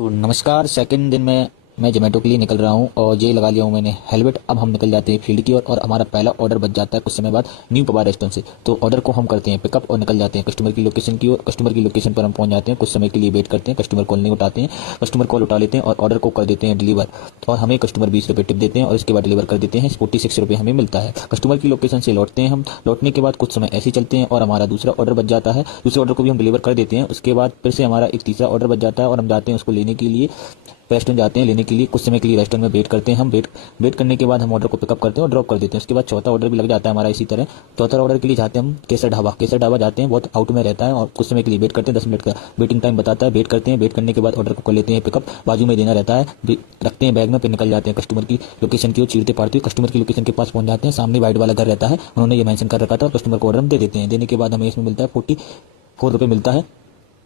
तो नमस्कार। सेकंड दिन में मैं जोमेटो के लिए निकल रहा हूँ और ये लगा लिया हूँ मैंने हेलमेट। अब हम निकल जाते हैं फील्ड की ओर और हमारा पहला ऑर्डर बच जाता है कुछ समय बाद न्यू पबा रेस्टोरेंट से। तो ऑर्डर को हम करते हैं पिकअप और निकल जाते हैं कस्टमर की लोकेशन की ओर। कस्टमर की लोकेशन पर हम पहुंच जाते हैं, कुछ समय के लिए वेट करते हैं, कस्टमर कॉल नहीं उठाते हैं। कस्टमर कॉल उठा लेते हैं और ऑर्डर को कर देते हैं डिलीवर और हमें कस्टमर 20 रुपये टिप देते हैं और इसके बाद डिलीवर कर देते हैं। 46 रुपये हमें मिलता है। कस्टमर की लोकेशन से लौटते हैं हम। लौटने के बाद कुछ समय ऐसे ही चलते हैं और हमारा दूसरा ऑर्डर बच जाता है। दूसरे ऑर्डर को भी हम डिलीवर कर देते हैं। उसके बाद फिर से हमारा एक तीसरा ऑर्डर बच जाता है और हम जाते हैं उसको लेने के लिए रेस्टोरेंट जाते हैं लेने के लिए। कुछ समय के लिए रेस्टोरेंट में वेट करते हैं हम। वेट करने के बाद हम ऑर्डर को पिकअप करते हैं और ड्रॉप कर देते हैं। उसके बाद चौथा ऑर्डर भी लग जाता है हमारा इसी तरह। चौथा ऑर्डर के लिए जाते हैं हम केसर ढाबा जाते हैं, बहुत आउट में रहता है और कुछ समय के लिए वेट करते हैं। 10 मिनट का वेटिंग टाइम बताता है। वेट करते हैं, वेट करने के बाद ऑर्डर को कर लेते हैं पिकअप। बाजू में देना रहता है, रखते हैं बैग में, फिर निकल जाते हैं कस्टमर की लोकेशन की ओर चीरते पाड़ते हुए कस्टमर की लोकेशन के पास पहुंच जाते हैं। सामने वाइट वाला घर रहता है, उन्होंने ये मेंशन कर रखा था और कस्टमर को ऑर्डर हम दे देते हैं। देने के बाद हमें इसमें मिलता है 44 रुपये मिलता है।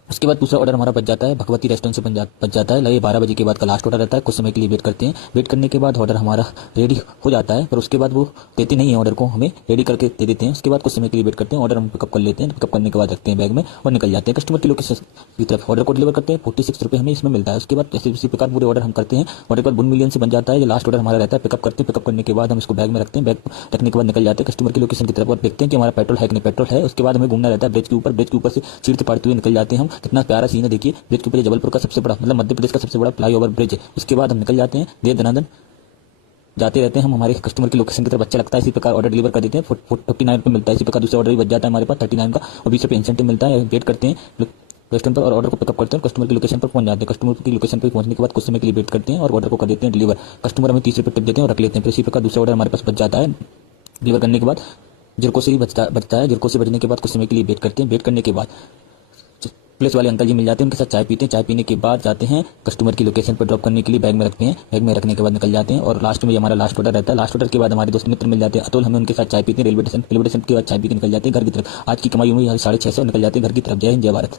उसके बाद दूसरा ऑर्डर हमारा बच जाता है भगवती रेस्टोरेंट से बच जाता है। लगे 12 बजे के बाद का लास्ट ऑर्डर रहता है। कुछ समय के लिए वेट करते हैं। वेट करने के बाद ऑर्डर हमारा रेडी हो जाता है, पर उसके बाद वो देते नहीं है ऑर्डर को, हमें रेडी करके दे देते हैं। उसके बाद कुछ समय के लिए वेट करते हैं, ऑर्डर हम पिकअप कर लेते हैं। पिकअप करने के बाद रखते हैं बैग में और निकल जाते हैं कस्टमर की लोकेशन की तरफ। ऑर्डर को डिलीवर करते हैं, 46 रुपये हमें इसमें मिलता है। उसके बाद ऐसे इसी प्रकार पूरे ऑर्डर हम करते हैं। ऑर्डर के बाद 1 मिलियन से बन जाता है। ये लास्ट ऑर्डर हमारा रहता है। पिकअप करते हैं, पिकअप करने के बाद हम इसको बैग में रखते हैं। बैग रखने के बाद निकल जाते हैं कस्टमर की लोकेशन की तरफ और देखते हैं कि हमारा पेट्रोल है कि नहीं। पेट्रोल है। उसके बाद हमें घूमना रहता है ब्रिज के ऊपर से चीरते पाड़ते हुए निकल जाते हैं हम। कितना प्यारा सीन है देखिए। ब्रिज के ऊपर जबलपुर का सबसे बड़ा, मतलब मध्य प्रदेश का सबसे बड़ा फ्लाईओवर ब्रिज है। उसके बाद हम निकल जाते हैं देर दनादन जाते रहते हैं हम हमारे कस्टमर की लोकेशन की तरफ। अच्छा लगता है। इसी प्रकार ऑर्डर डिलीवर कर देते हैं। 49 रुपये मिलता है। इसी प्रकार दूसरा ऑर्डर भी बच जाता है हमारे पास 39 का और 20 रुपये इंसेंटिव मिलता है। वेट करते हैं रेस्टोरेंट पर और ऑर्डर को पिकअप करते हैं। कस्टमर की लोकेशन पर पहुंच जाते हैं। कस्टमर की लोकेशन पर पहुंचने के बाद कुछ समय के लिए वेट करते हैं और ऑर्डर को कर देते हैं डिलीवर। कस्टमर हमें 30 रुपये टिप देते हैं और रख लेते हैं। फिर इसी प्रकार दूसरा ऑर्डर हमारे पास बच जाता है। डिलीवर करने के बाद जिरको से ही बचता है। जिरको से बचने के बाद कुछ समय के लिए वेट करते हैं। वेट करने के बाद पुलिस वाले अंकल जी मिल जाते हैं, उनके साथ चाय पीते हैं। चाय पीने के बाद जाते हैं कस्टमर की लोकेशन पर ड्रॉप करने के लिए। बैग में रखते हैं। बैग में रखने के बाद निकल जाते हैं और लास्ट में हमारा लास्ट ऑर्डर रहता है। लास्ट ऑर्डर के बाद हमारे दोस्त मित्र मिल जाते हैं अतुल, हमें उनके साथ चाय पीते हैं रेलवे स्टेशन के बाद चाय पी के निकल जाते हैं घर की तरफ। आज की कमाई हुई 650 निकल जाते हैं घर की तरफ। जय हिंद, जय भारत।